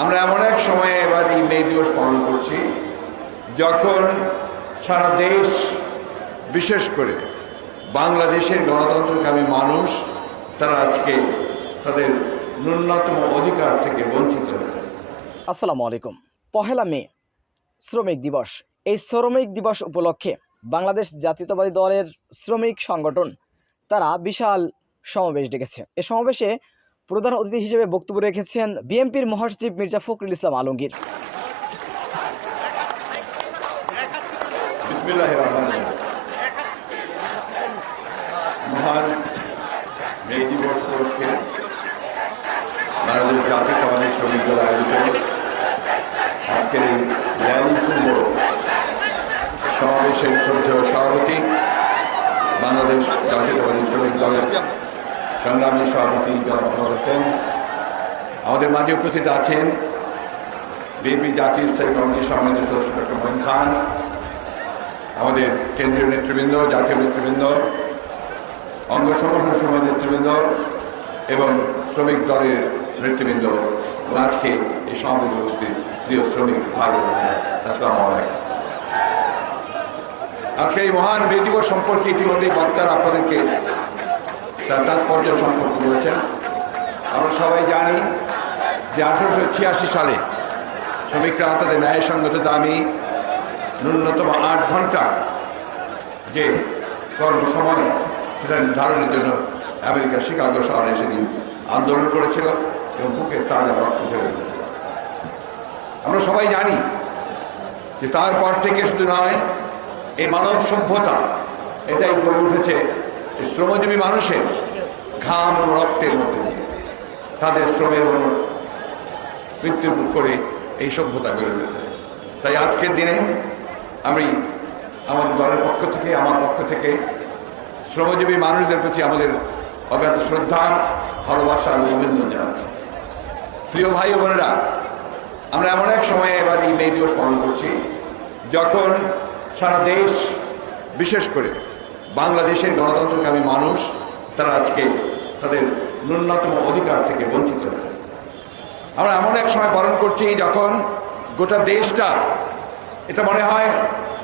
আমরা এমন এক সময়ে এবার এই মে দিবস পালন করছি, যখন সারা দেশ, বিশেষ করে বাংলাদেশের গণতন্ত্রকামী মানুষ, তারা আজকে তাদের ন্যূনতম অধিকার থেকে বঞ্চিত আসসালামু আলাইকুম। পহেলা মে, শ্রমিক দিবস। এই শ্রমিক দিবস উপলক্ষে বাংলাদেশ জাতীয়তাবাদী দলের শ্রমিক সংগঠন, তারা বিশাল সমাবেশ ডেকেছে। এ সমাবেশে প্রধান অতিথি হিসেবে বক্তব্য রেখেছেন বিএনপির মহাসচিব মির্জা ফখরুল ইসলাম আলমগীর। সমাবেশের শ্রদ্ধেয় সভাপতি বাংলাদেশ জাতীয়তাবাদী শ্রমিক দলের সংগ্রামী সভাপতি জনাব হোসেন আমাদের মাঝে উপস্থিত আছেন বিএনপি জাতীয় স্থায়ী কমিটির সম্মানিত সদস্য ডক্টর মহিন খান, আমাদের কেন্দ্রীয় নেতৃবৃন্দ, জাতীয় নেতৃবৃন্দ, অঙ্গ সংগঠন সময় নেতৃবৃন্দ এবং শ্রমিক দলের নেতৃবৃন্দ। আজকে এই সমাবেশে উপস্থিত প্রিয় শ্রমিক ভাই আসসালামু আজকে এই মহান মে দিবস সম্পর্কে ইতিমধ্যেই বক্তারা আপনাদেরকে তার তাৎপর্য সম্পর্কে বলেছেন আমরা সবাই জানি যে আঠারোশো ছিয়াশি সালে শ্রমিকরা তাদের ন্যায়সঙ্গত দামি ন্যূনতম আট ঘণ্টা যে কর্মসময় সেটা নির্ধারণের জন্য আমেরিকা শিকাগো শহরে সেদিন আন্দোলন করেছিল এবং বুকের তাজা রক্ত। আমরা সবাই জানি যে তারপর থেকে শুধু নয়, এই মানব সভ্যতা এটাই গড়ে উঠেছে শ্রমজীবী মানুষের ঘাম এবং রক্তের মধ্যে তাদের শ্রমের এবং মৃত্যুর করে এই সভ্যতা গড়ে উঠেছে তাই আজকের দিনে আমি আমাদের দলের পক্ষ থেকে, আমার পক্ষ থেকে শ্রমজীবী মানুষদের প্রতি আমাদের অগাধ শ্রদ্ধা, ভালোবাসা এবং অভিনন্দন জানাচ্ছি। প্রিয় ভাই ও বোনেরা, আমরা এমন এক সময়ে এবার এই মে দিবস পালন করছি, যখন সারা দেশ, বিশেষ করে বাংলাদেশের গণতন্ত্রকামী মানুষ, তারা আজকে তাদের ন্যূনতম অধিকার থেকে বঞ্চিত। আমরা এমন এক সময় পালন করছি যখন গোটা দেশটা, এটা মনে হয়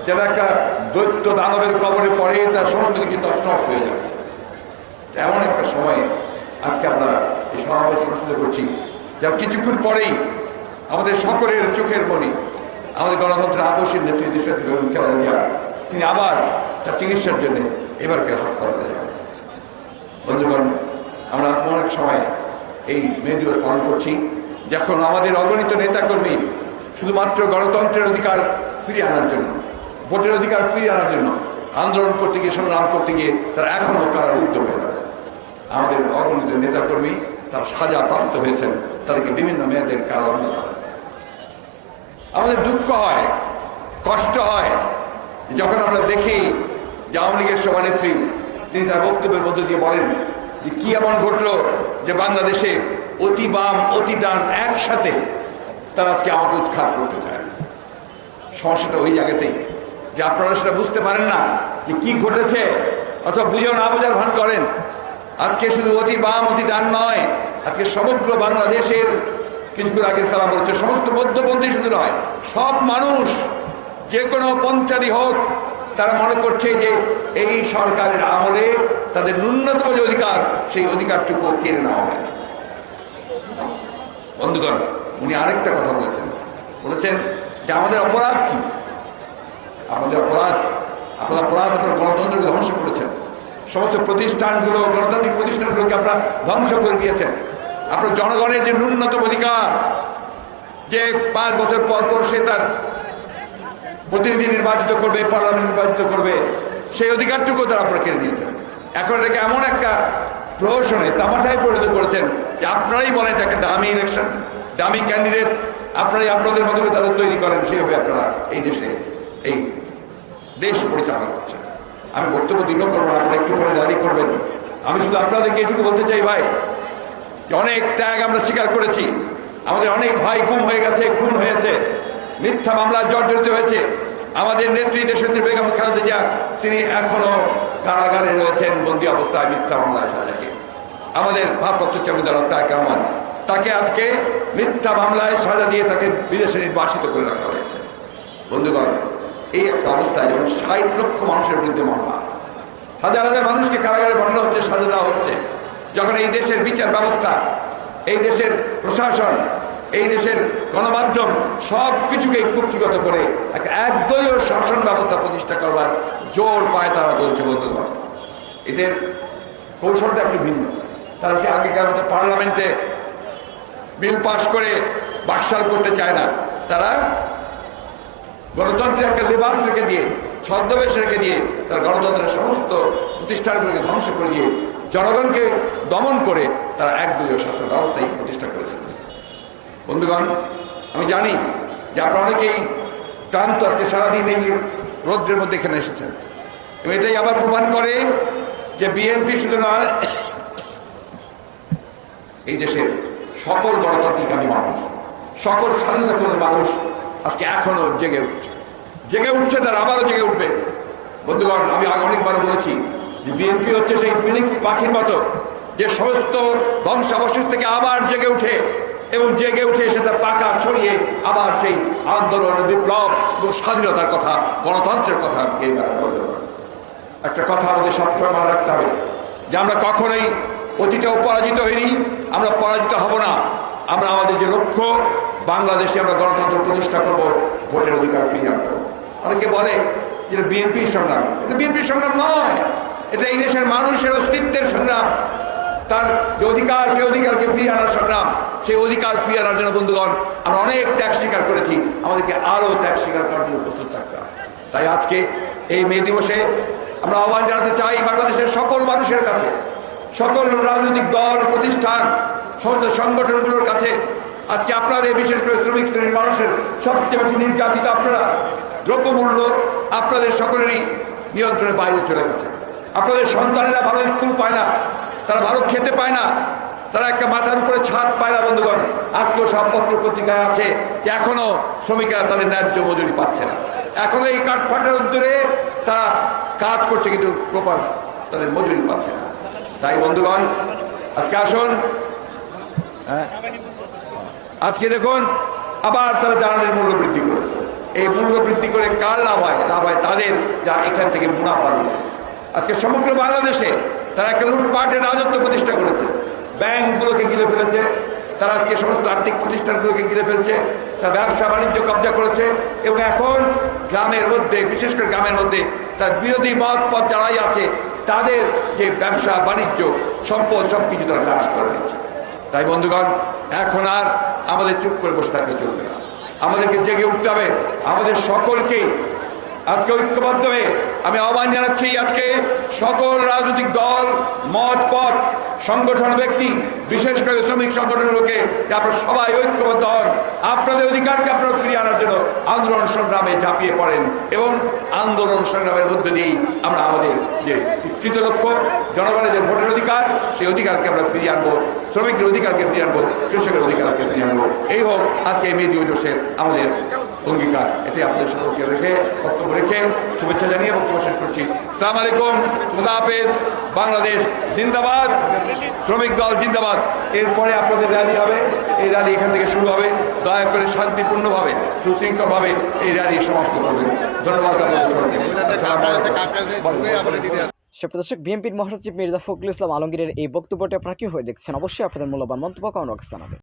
যেন একটা দৈত্য দানবের কবরে পড়ে, তার সমস্ত কিছু তছনছ হয়ে যাচ্ছে। এমন একটা সময়ে আজকে আমরা এই সমাবেশ অনুষ্ঠিত করছি, যার কিছুক্ষণ পরেই আমাদের সকলের চোখের মনি, আমাদের গণতন্ত্রের আপসের নেতৃত্ব বেগম খালেদা জিয়া তিনি আবার তার চিকিৎসার জন্য এবারকে হাসপাতালে যাবেন বন্ধুগণ, আমরা অনেক সময় এই মে দিবস পালন করছি, যখন আমাদের অগণিত নেতাকর্মী শুধুমাত্র গণতন্ত্রের অধিকার ফিরিয়ে আনার জন্য, ভোটের অধিকার ফিরিয়ে আনার জন্য আন্দোলন করতে গিয়ে, সংগ্রাম করতে গিয়ে তারা এখনও কারারুদ্ধ হয়ে আছে। আমাদের অগণিত নেতাকর্মী তারা সাজা প্রাপ্ত হয়েছেন, তাদেরকে বিভিন্ন মেয়েদের কারণ আমাদের দুঃখ হয়, কষ্ট হয় যখন আমরা দেখি যে আওয়ামী লীগের সভানেত্রী, তিনি তার বক্তব্যের মধ্যে দিয়ে বলেন যে কি এমন ঘটলো যে বাংলাদেশে অতি বাম, অতি ডান একসাথে তারা আজকে আমাকে উৎখাত করতে চায়। সমস্যাটা ওই জায়গাতেই। যে আপনারা সেটা বুঝতে পারেন না যে কি ঘটেছে, অথবা বুঝেও না বোঝার ভান করেন। আজকে শুধু অতি বাম, অতি ডান নয়, আজকে সমগ্র বাংলাদেশের কিছুক্ষণ আগে সালাম বলেছে, সমস্ত মধ্যপন্থী শুধু নয়, সব মানুষ যে কোনো পঞ্চায়েতই হোক, তারা মনে করছে যে এই সরকারের আমলে তাদের ন্যূনতম যে অধিকার, সেই অধিকারটুকু কেড়ে নেওয়া হয়েছে। বন্ধুগণ, উনি আরেকটা কথা বলেছেন। বলেছেন যে আমাদের অপরাধ কি? আমাদের অপরাধ আপনার অপরাধ আপনার গণতন্ত্রকে ধ্বংস করেছেন। সমস্ত প্রতিষ্ঠানগুলো, গণতান্ত্রিক প্রতিষ্ঠানগুলোকে আপনারা ধ্বংস করে দিয়েছেন। আপনার জনগণের যে ন্যূনতম অধিকার, যে পাঁচ বছর পর পর সে তার প্রতিনিধি নির্বাচিত করবে, পার্লামেন্ট নির্বাচিত করবে, সেই অধিকারটুকু তারা আপনারা কেড়ে দিয়েছেন এখন এটাকে এমন একটা প্রহসনে তামাশায় পরিণত করেছেন যে আপনারাই বলেন এটা একটা দামি ইলেকশন দামি ক্যান্ডিডেট আপনারাই আপনাদের করে তাদের তৈরি করেন, সেভাবে আপনারা এই দেশে, এই দেশ পরিচালনা করছেন। আমি বক্তব্য দীর্ঘ করব আপনারা একটু পরে জারি করবেন। আমি শুধু আপনাদেরকে এটুকু বলতে চাই ভাই, যে অনেক ত্যাগ আমরা স্বীকার করেছি। আমাদের অনেক ভাই গুম হয়ে গেছে মিথ্যা মামলা জর্জরিত হয়েছে। আমাদের নেত্রী দেশত্রী বেগম খালেদা জিয়া, তিনি এখনও কারাগারে রয়েছেন, বন্দি অবস্থায় মিথ্যা মামলায় সাজাকে আমাদের ভারপ্রাপ্ত চেয়ারম্যান তারেক রহমান, তাকে আজকে মিথ্যা মামলায় সাজা দিয়ে তাকে বিদেশে নির্বাসিত করে রাখা হয়েছে। বন্ধুগণ, এই একটা অবস্থায় যখন ষাট লক্ষ মানুষের বিরুদ্ধে মামলা, হাজার হাজার মানুষকে কারাগারে পাঠানো হচ্ছে, সাজা দেওয়া হচ্ছে। যখন এই দেশের বিচার ব্যবস্থা, এই দেশের প্রশাসন এই দেশের গণমাধ্যম সব কিছুকে কুক্ষিগত করে একদলীয় শাসন ব্যবস্থা প্রতিষ্ঠা করবার জোর পায় তারা চলছে বন্ধুগণ। এদের কৌশলটা একটু ভিন্ন। তারা সে আগেকার মতো পার্লামেন্টে বিল পাশ করে বাকশাল করতে চায় না? তারা গণতন্ত্রের একটা লেবাস রেখে দিয়ে, ছদ্মবেশ রেখে দিয়ে তারা গণতন্ত্রের সমস্ত প্রতিষ্ঠানগুলোকে ধ্বংস করে দিয়ে জনগণকে দমন করে তারা একদলীয় শাসন ব্যবস্থাই প্রতিষ্ঠা করে দেবে বন্ধুগণ, আমি জানি যে আপনারা অনেকেই ক্লান্ত আজকে সারাদিন এই রৌদ্রের মধ্যে এখানে এসেছেন। এবং এটাই আবার প্রমাণ করে যে বিএনপি শুধু নয়, এই দেশের সকল গণতান্ত্রিকামী মানুষ, সকল স্বাধীনতা মানুষ আজকে এখনও জেগে উঠছে। জেগে উঠছে তারা আবারও জেগে উঠবে। বন্ধুগণ, আমি আগে অনেকবার বলেছি যে বিএনপি হচ্ছে সেই ফিনিক্স পাখির মতো যে সমস্ত ধ্বংসাবশেষ থেকে আবার জেগে উঠে এবং জেগে উঠে তার পাকা ছড়িয়ে আবার সেই আন্দোলন বিপ্লব এবং স্বাধীনতার কথা, গণতন্ত্রের কথা এই বেলা বলতে একটা কথা আমাদের সবসময় মনে রাখতে হবে যে আমরা কখনোই অতীতেও পরাজিত হইনি, আমরা পরাজিত হব না। আমরা আমাদের যে লক্ষ্য বাংলাদেশে আমরা গণতন্ত্র প্রতিষ্ঠা করব, ভোটের অধিকার ফিরিয়ে আনব অনেকে বলে যে বিএনপির সংগ্রাম। এটা বিএনপির সংগ্রাম নয়। এটা এই দেশের মানুষের অস্তিত্বের সংগ্রাম। তার যে অধিকার, সেই অধিকারকে ফিরিয়ে আনার সংগ্রাম। সেই অধিকার ফিরিয়ে আনার জন্য বন্ধুগণ, আমরা অনেক ত্যাগ স্বীকার করেছি। আমাদেরকে আরও ত্যাগ স্বীকার করার জন্য প্রস্তুত থাকতে হবে। তাই আজকে এই মে দিবসে আমরা আহ্বান জানাতে চাই বাংলাদেশের সকল মানুষের কাছে, সকল রাজনৈতিক দল, প্রতিষ্ঠান, সমস্ত সংগঠনগুলোর কাছে। আজকে আপনাদের, বিশেষ করে শ্রমিক শ্রেণির মানুষের সবচেয়ে বেশি নির্যাতিত আপনারা, দ্রব্যমূল্য আপনাদের সকলেরই নিয়ন্ত্রণের বাইরে চলে গেছে। আপনাদের সন্তানেরা ভালো স্কুল পায় না, তারা ভালো খেতে পায় না তারা একটা মাথার উপরে ছাদ পায় না বন্ধুগণ আজকেও সব পত্র পত্রিকায় আছে যে এখনও শ্রমিকেরা তাদের ন্যায্য মজুরি পাচ্ছে না। এখনও এই কাঠফাটের উত্তরে তারা কাজ করছে কিন্তু প্রপার তাদের মজুরি পাচ্ছে না। তাই বন্ধুগণ, আজকে আসুন। হ্যাঁ। আজকে দেখুন, আবার তারা জ্বালানির মূল্য বৃদ্ধি করেছে। এই মূল্য বৃদ্ধি করে কার লাভ হয়? লাভ হয় তাদের, যা এখান থেকে মুনাফা আজকে সমগ্র বাংলাদেশে তারা একটা লুটপাটের রাজত্ব প্রতিষ্ঠা করেছে। ব্যাংকগুলোকে ঘিরে ফেলেছে, তারা আজকে সমস্ত আর্থিক প্রতিষ্ঠানগুলোকে ঘিরে ফেলছে, তার ব্যবসা বাণিজ্য কবজা করেছে এবং এখন গ্রামের মধ্যে, বিশেষ করে গ্রামের মধ্যে তার বিরোধী মত পথ যারাই আছে, তাদের যে ব্যবসা, বাণিজ্য, সম্পদ সব কিছু তারা নাশ করে দিচ্ছে তাই বন্ধুগণ, এখন আর আমাদের চুপ করে বসে থাকলে চলবে না। আমাদেরকে জেগে উঠতে হবে। আমাদের সকলকে আজকে ঐক্যবদ্ধ হয়ে আমি আহ্বান জানাচ্ছি আজকে সকল রাজনৈতিক দল, মত, পথ, সংগঠন, ব্যক্তি, বিশেষ করে শ্রমিক সংগঠনগুলোকে আপনারা সবাই ঐক্যবদ্ধ হন, আপনাদের অধিকারকে আপনারা ফিরিয়ে আনার জন্য আন্দোলন সংগ্রামে ঝাঁপিয়ে পড়েন এবং আন্দোলন সংগ্রামের মধ্যে দিয়েই আমরা আমাদের যে কৃত লক্ষ্য, জনগণের যে ভোটের অধিকার, সেই অধিকারকে আমরা ফিরিয়ে আনব শ্রমিকের অধিকারকে ফিরিয়ে আনব, কৃষকের অধিকারকে ফিরিয়ে আনব। এই হোক আজকে এই মে দিবসের আমাদের অঙ্গীকার। এতে আপনাদের সকলকে রেখে, বক্তব্য রেখে শুভেচ্ছা জানিয়ে বক্তব্য শেষ করছি। সালাম আলাইকুম, খুদা হাফেজ, বাংলাদেশ জিন্দাবাদ, শ্রমিক দল জিন্দাবাদ। এরপরে আপনাদের র্যালি হবে, এই র্যালি এখান থেকে শুরু হবে। দয়া করে শান্তিপূর্ণভাবে, সুশৃঙ্খলভাবে এই র্যালি সমাপ্ত করবেন। ধন্যবাদ। সুপ্রদর্শক বিএনপির মহাসচিব মির্জা ফখরুল ইসলাম আলমগীরের এই বক্তব্যটি আপনারা কি হয়ে দেখছেন? অবশ্যই আপনাদের মূল্যবান মন্তব্য কমেন্ট বক্সে জানাবেন।